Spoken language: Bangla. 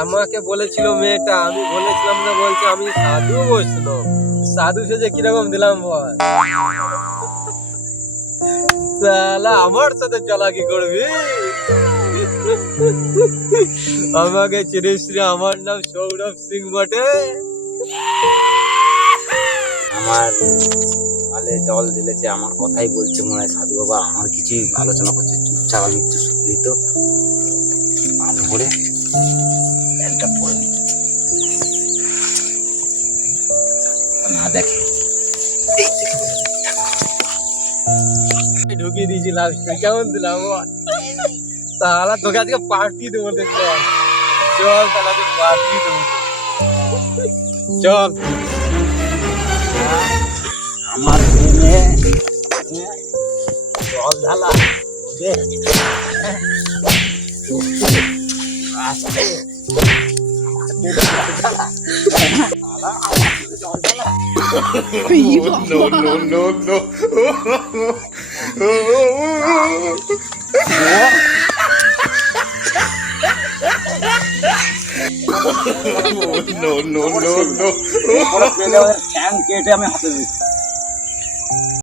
আমাকে বলেছিল মেয়েটা, আমি বলেছিলাম না, বলছে আমি সাধু বসলো। সাধু সেজে কিরকম দিলাম বল? শালা আমার সাথে চালাকি করবি? আমাকে চিনিস রে? আমার নাম সৌরভ সিং বটে। আমার মালে জল ঢেলেছে, আমার কথাই বলছে মনে হয় সাধু বাবা, আমার কিছুই আলোচনা করছে। চুপচাপ আমি একটু শুনলি তো, ভালো করে প্যান্টটা পরে নি, না দেখে ঢুকিয়ে দিয়েছি লাস্টে। কেমন দিলাম? তাহলে তোকে আজকে পার্টি দেবো। দেখলাম চল তাহলে পার্টি দেবো, চল। আমার মেয়ে জল ঢালা কেটে আমি হাতে দিচ্ছি।